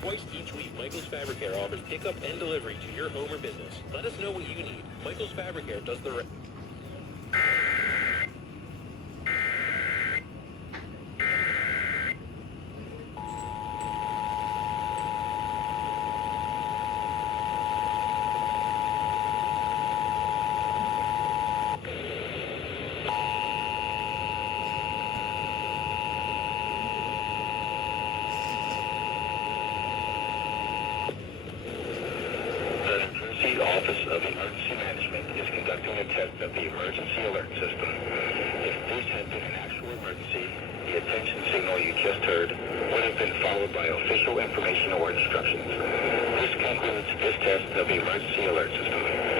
Twice each week, Michael's Fabric Care offers pickup and delivery to your home or business. Let us know what you need. Michael's Fabric Care does the rest. Office of Emergency Management is conducting a test of the emergency alert system. If this had been an actual emergency, the attention signal you just heard would have been followed by official information or instructions. This concludes this test of the emergency alert system.